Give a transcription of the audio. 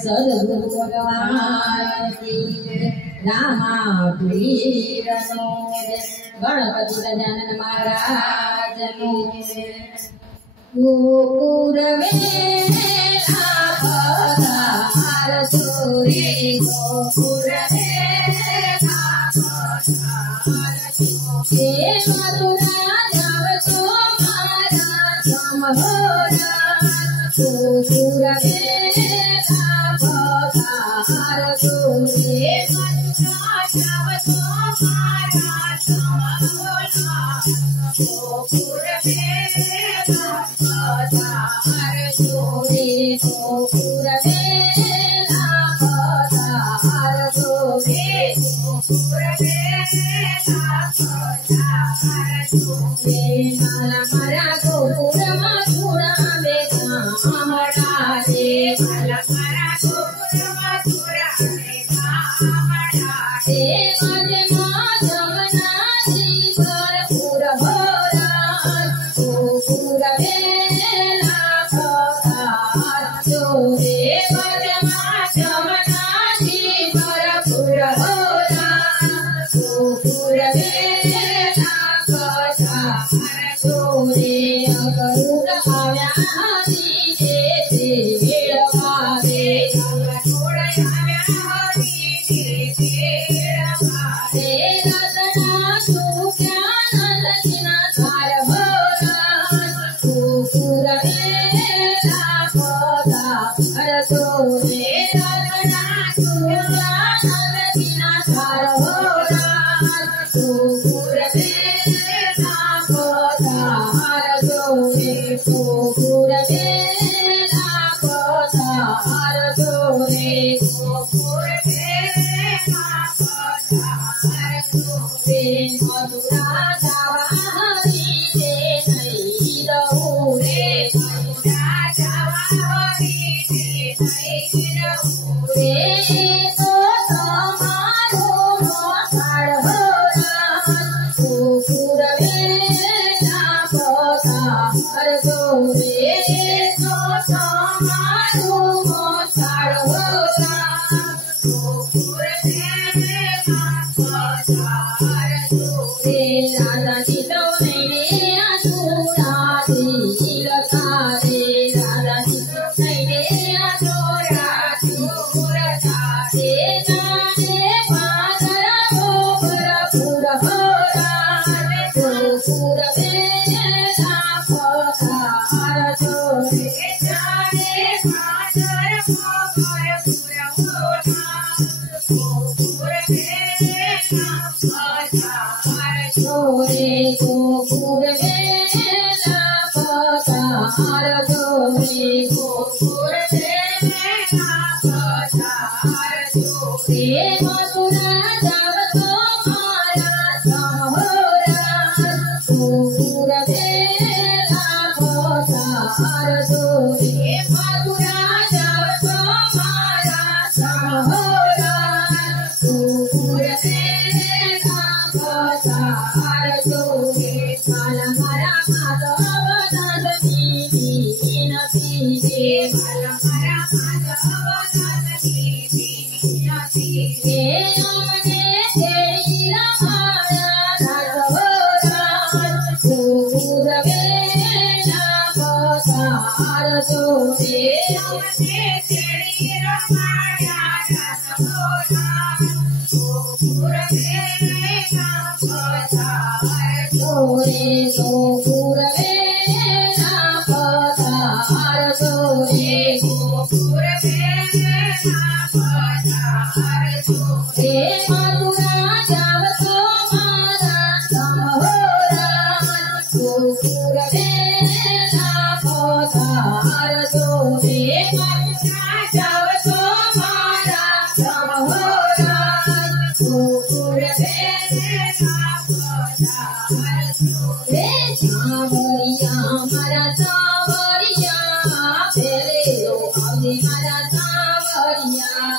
સદગુરુ ભગવાન કી રામાપીરનો ગણપતિ ગજાનન મહારાજનો ગોકુળ વેલા પધાર ચોરી ગોકુળ વેલા પધાર હે મથુરા જાવ તો મારા સમહોરા ગોકુળ વેલા પધાર ચોરી મથુરા જાવ તો મારા સમહોરા ગોકુળ વેલા પધાર ચોરી ગોકુળ વેલા પધાર ચોરી ગોકુળ વેલા પધાર ચોરી મારા મારા ગોકુળમાં થોડા બેઠા હમણાં રે મારા મારા ગોકુળમાં થોડા બેઠા હમણાં રે મારે જમનાજી ભરપૂર હોરા ગોકુળ વેલા પધાર ચોરી મારે જમનાજી ભરપૂર હોરા ગોકુળ વેલા પધાર ચોરી ગરુડ આવ્યા દીને તેડવાવે ગરુડ આવ્યા દીને તેડવાવે રતના સુખ્યા નંદના ધાર હોરા ગોકુળ વેલા પધાર ચોરી રતના સુખ્યા નંદના ધાર હોરા ગોકુળ વેલા પધાર ચોરી ગોકુળ વેલા પધાર ચોરી ગોકુળ વેલા પધાર ચોરી મથુરા જવા હરીને નહીં દઉં રે મથુરા જવા હરીને નહીં દઉં રે તો તમારો મોસાળ હોરા ગોકુળ વેલા પધાર ચોરી તો તમારો મોસાળ હોરા ગોકુળ વેલા પધાર ચોરી રાધાજી તો નૈને આસુરાથી લખારે રાધાજી તો નૈને આસુરાથી લખારે નાને પાદરા ભરપૂર હોરા ગોકુળ વેલા પધાર ચોરી નાને પાદરા ભરપૂર હોરા ગોકુળ વેલા પધાર ચોરી ગોકુળ વેલા પધાર ચોરી ગોકુળ વેલા પધાર ચોરી મથુરા જાવ તો મારા સમહોરા ગોકુળ વેલા પધાર ચોરી મથુરા જાવ તો મારા સમહોરા ગોકુળ વેલા પધાર ચોરી મારા મારા માધવનાથની વિનતી છે મારા મારા માધવનાથની વિનતી છે અમને તેડી રમાયા રાઘવરાજ ગોકુળ વેલા પધાર ચોરી અમને તેડી રમાયા રાઘવરાજ ગોકુળ વેલા પધાર ચોરી ગોકુળ વેલા પધાર ચોરી ગોકુળ વેલા પધાર ચોરી મથુરા જાવ તો મારા સમહોરા ગોકુળ વેલા પધાર ચોરી મથુરા જાવ તો મારા સમહોરા ગોકુળ વેલા પધાર ચોરી સાવરિયા મારા સાવરિયા પેલે લો આવજે મારા સાવરિયા